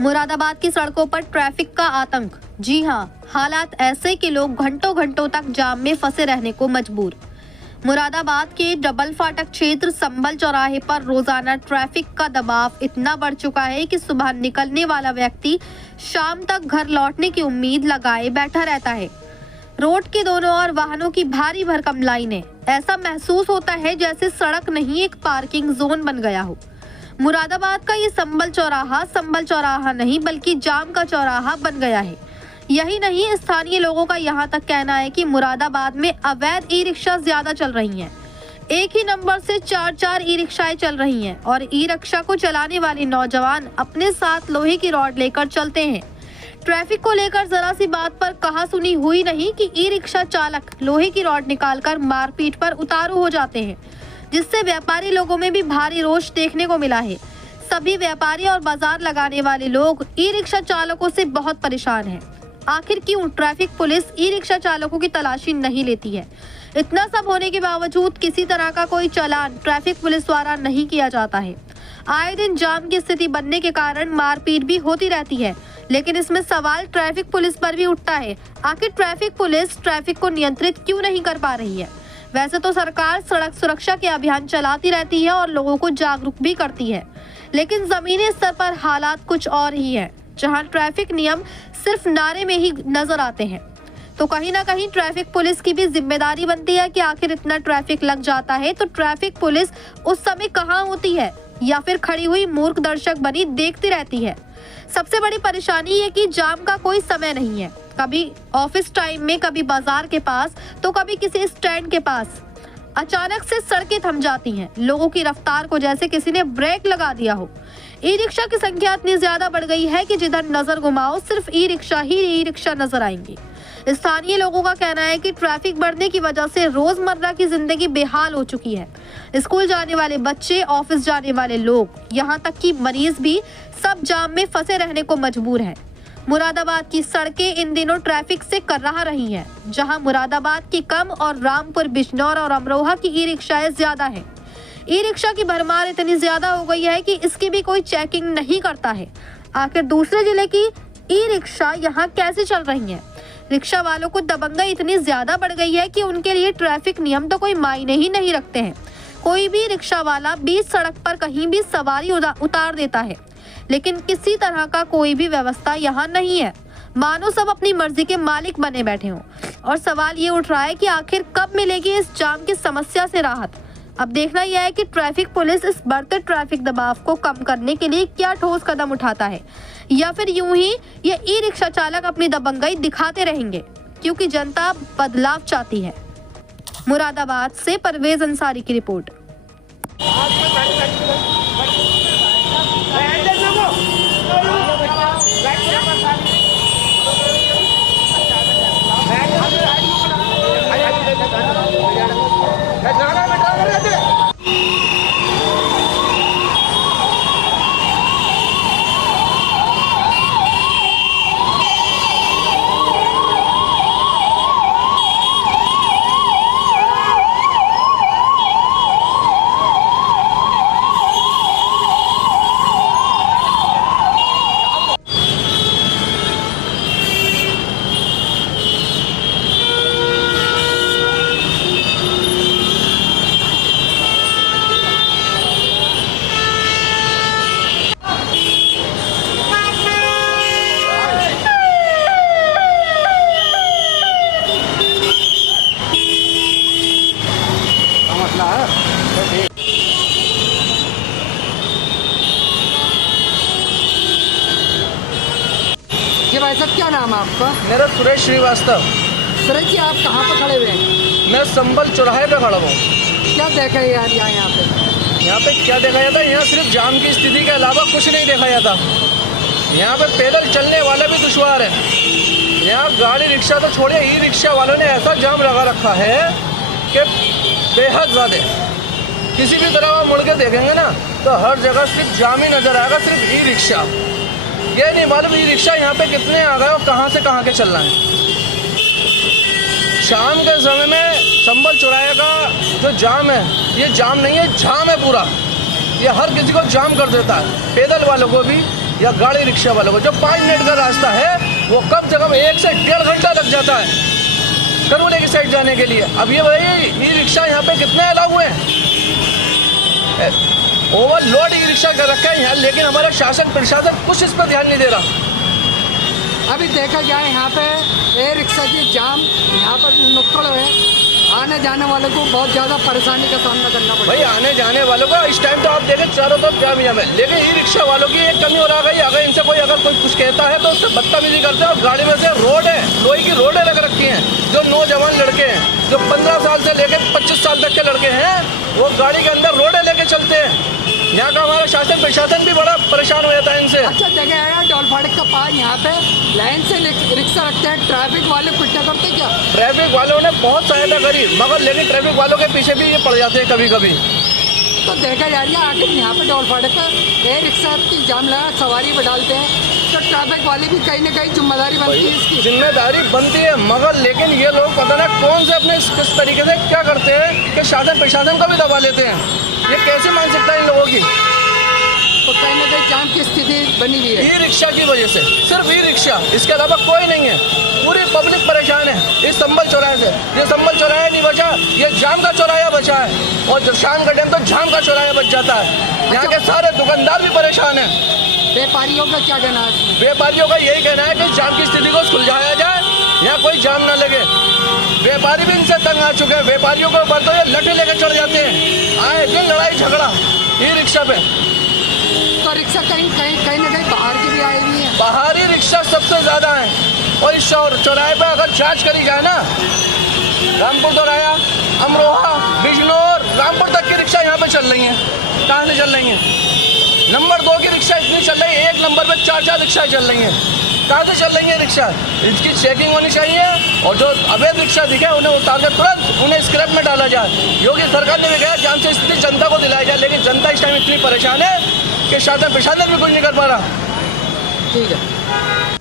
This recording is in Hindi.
मुरादाबाद की सड़कों पर ट्रैफिक का आतंक। जी हां, हालात ऐसे कि लोग घंटों घंटों तक जाम में फंसे रहने को मजबूर। मुरादाबाद के डबल फाटक क्षेत्र संभल चौराहे पर रोजाना ट्रैफिक का दबाव इतना बढ़ चुका है कि सुबह निकलने वाला व्यक्ति शाम तक घर लौटने की उम्मीद लगाए बैठा रहता है। रोड के दोनों ओर वाहनों की भारी भरकम लाइनें। ऐसा महसूस होता है जैसे सड़क नहीं एक पार्किंग जोन बन गया हो। मुरादाबाद का ये संभल चौराहा नहीं बल्कि जाम का चौराहा बन गया है। यही नहीं, स्थानीय लोगों का यहाँ तक कहना है कि मुरादाबाद में अवैध ई रिक्शा ज्यादा चल रही हैं। एक ही नंबर से 4-4 ई रिक्शाएं चल रही हैं और ई रिक्शा को चलाने वाले नौजवान अपने साथ लोहे की रॉड लेकर चलते हैं। ट्रैफिक को लेकर जरा सी बात पर कहा सुनी हुई नहीं कि ई रिक्शा चालक लोहे की रॉड निकालकर मारपीट पर उतारू हो जाते हैं, जिससे व्यापारी लोगों में भी भारी रोष देखने को मिला है। सभी व्यापारी और बाजार लगाने वाले लोग ई रिक्शा चालकों से बहुत परेशान हैं। आखिर क्यों ट्रैफिक पुलिस ई रिक्शा चालकों की तलाशी नहीं लेती है? इतना सब होने के बावजूद किसी तरह का कोई चालान ट्रैफिक पुलिस द्वारा नहीं किया जाता है। आए दिन जाम की स्थिति बनने के कारण मारपीट भी होती रहती है, लेकिन इसमें सवाल ट्रैफिक पुलिस पर भी उठता है। आखिर ट्रैफिक पुलिस ट्रैफिक को नियंत्रित क्यों नहीं कर पा रही है? वैसे तो सरकार सड़क सुरक्षा के अभियान चलाती रहती है और लोगों को जागरूक भी करती है, लेकिन जमीनी स्तर पर हालात कुछ और ही है। जहां ट्रैफिक नियम सिर्फ नारे में ही नजर आते हैं, तो कहीं ना कहीं ट्रैफिक पुलिस की भी जिम्मेदारी बनती है कि आखिर इतना ट्रैफिक लग जाता है तो ट्रैफिक पुलिस उस समय कहां होती है, या फिर खड़ी हुई मूर्ख दर्शक बनी देखती रहती है। सबसे बड़ी परेशानी है कि जाम का कोई समय नहीं है। कभी ऑफिस टाइम में, कभी बाजार के पास, तो कभी किसी स्टैंड के पास। अचानक से सड़कें थम जाती हैं, लोगों की रफ्तार को जैसे किसी ने ब्रेक लगा दिया हो। ई रिक्शा की संख्या इतनी ज्यादा बढ़ गई है कि जिधर नजर घुमाओ सिर्फ ई रिक्शा नजर आएंगी। स्थानीय लोगों का कहना है कि ट्रैफिक बढ़ने की वजह से रोजमर्रा की जिंदगी बेहाल हो चुकी है। स्कूल जाने वाले बच्चे, ऑफिस जाने वाले लोग, यहाँ तक कि मरीज भी सब जाम में फंसे रहने को मजबूर हैं। मुरादाबाद की सड़कें इन दिनों ट्रैफिक से कर्राह रही हैं, जहां मुरादाबाद की कम और रामपुर, बिजनौर और अमरोहा की ई रिक्शाएं ज्यादा हैं। ई रिक्शा की भरमार इतनी ज्यादा हो गई है कि इसकी भी कोई चेकिंग नहीं करता है। आखिर दूसरे जिले की ई रिक्शा यहाँ कैसे चल रही हैं? रिक्शा वालों को दबंगई इतनी ज्यादा बढ़ गई है कि उनके लिए ट्रैफिक नियम तो कोई मायने ही नहीं रखते हैं। कोई भी रिक्शा वाला बीच सड़क पर कहीं भी सवारी उतार देता है, लेकिन किसी तरह का कोई भी व्यवस्था यहाँ नहीं है। मानो सब अपनी मर्जी के मालिक बने बैठे हों। और सवाल ये उठ रहा है कि आखिर कब मिलेगी इस जाम की समस्या से राहत? अब देखना यह है कि ट्रैफिक पुलिस इस बढ़ते ट्रैफिक दबाव को कम करने के लिए क्या ठोस कदम उठाता है, या फिर यूं ही ये ई रिक्शा चालक अपनी दबंगई दिखाते रहेंगे, क्योंकि जनता बदलाव चाहती है। मुरादाबाद से परवेज अंसारी की रिपोर्ट। जी भाई साहब, क्या नाम है आपका? मेरा सुरेश श्रीवास्तव। सुरेश जी, आप कहाँ पर खड़े हुए हैं? मैं संभल चौराहे पे खड़ा हूँ। क्या देखा यार यहाँ पे? यहाँ पे क्या देखा जाता है? यहाँ सिर्फ जाम की स्थिति के अलावा कुछ नहीं देखा जाता। यहाँ पे पैदल चलने वाला भी दुश्वार है। यहाँ गाड़ी रिक्शा तो छोड़िए, ई रिक्शा वालों ने ऐसा जाम लगा रखा है कि बेहद ज़्यादा। किसी भी तरह आप मुड़ के देखेंगे ना तो हर जगह सिर्फ जाम ही नज़र आएगा, सिर्फ ई रिक्शा। ये नहीं मालूम ई रिक्शा यहाँ पे कितने आ गए और कहाँ से कहाँ के चल रहे हैं। शाम के समय में संभल चौराहे का जो जाम है, ये जाम नहीं है, झाम है पूरा। ये हर किसी को जाम कर देता है, पैदल वालों को भी, या गाड़ी रिक्शा वालों को। जो 5 मिनट का रास्ता है वो कम से कम 1 से 1.5 घंटा लग जाता है करौली की साइड जाने के लिए। अब ये भाई ई रिक्शा यहाँ पे कितने अलाउ हुए हैं? ओवरलोड ई रिक्शा कर रखा है यहाँ, लेकिन हमारा शासन प्रशासन कुछ इस पर ध्यान नहीं दे रहा। अभी देखा जाए यहाँ पे ए रिक्शा की जाम यहाँ पर नुक्कड़ है, आने जाने वालों को बहुत ज़्यादा परेशानी का सामना करना पड़ता भाई है। आने जाने वालों का इस टाइम तो आप देखें चारों तरफ जाम है, लेकिन ई रिक्शा वालों की एक कमी और आ गई। अगर इनसे कोई अगर कोई कुछ कहता है तो उससे बदतमीजी करते हैं। और गाड़ी में से रोड है, लोहे की रोडें लग रखी हैं। जो नौजवान लड़के हैं, जो 15 साल से लेकर 25 साल तक के लड़के हैं, वो गाड़ी के अंदर रोडें लेके चलते हैं। यहाँ का हमारा शासन प्रशासन भी बड़ा परेशान हो जाता है इनसे। अच्छा जगह है डोल फाटक का पास, यहाँ पे लाइन से रिक्शा रखते हैं, ट्रैफिक वाले पिट्टा करते क्या? ट्रैफिक वालों ने बहुत सहायता करी, मगर लेकिन ट्रैफिक वालों के पीछे भी ये पड़ जाते हैं कभी कभी। तो देखा जा रही है आखिर यहाँ पे डोल फाटक का ए रिक्शा की जाम लगा सवारी पे डालते हैं, तो ट्रैफिक वाले भी कहीं ना कहीं जिम्मेदारी बनती है इसकी। जिम्मेदारी बनती है, मगर लेकिन ये लोग पता ना कौन से अपने किस तरीके से क्या करते हैं कि शासन प्रशासन को भी दबा लेते हैं। ये कैसे मानसिकता है इन लोगों की? तो कहीं ना कहीं जाम की स्थिति बनी हुई है ई रिक्शा की वजह से, सिर्फ ई रिक्शा, इसके अलावा कोई नहीं है। पूरी पब्लिक परेशान है इस संभल चौराहे से। ये संभल चौराहा नहीं बचा, ये जाम का चौराहा बचा है। और जब शाम का टाइम तो जाम का चौराहा बच जाता है। यहाँ के सारे दुकानदार भी परेशान हैं। व्यापारियों का क्या कहना है इसमें? व्यापारियों का यही कहना है कि जाम की स्थिति को सुलझाया जाए, यहाँ कोई जाम ना लगे। व्यापारी भी इनसे तंग आ चुके हैं। व्यापारियों को ऊपर तो ये लठे लेकर चढ़ जाते हैं। आए दिन लड़ाई झगड़ा ई रिक्शा पे। तो रिक्शा कहीं ना कहीं बाहर की भी आई हुई है। बाहरी रिक्शा सबसे ज़्यादा है। और इस चौराहे पे अगर जांच करी जाए ना, रामपुर चौराहा, अमरोहा, बिजनौर, रामपुर तक की रिक्शा यहाँ पे चल रही हैं। कहाँ से चल रही हैं? नंबर 2 की रिक्शा इतनी चल रही है, 1 नंबर पे 4 रिक्शाएं चल रही हैं। कहाँ से चल रही है रिक्शा? इसकी चेकिंग होनी चाहिए, और जो अवैध रिक्शा दिखे उन्हें उतार कर तुरंत उन्हें स्क्रैप में डाला जाए। योगी सरकार ने भी कहा जाम से स्थिति जनता को दिलाई जाए, लेकिन जनता इस टाइम इतनी परेशान है कि शासन प्रशासन भी कुछ नहीं कर पा रहा। ठीक है।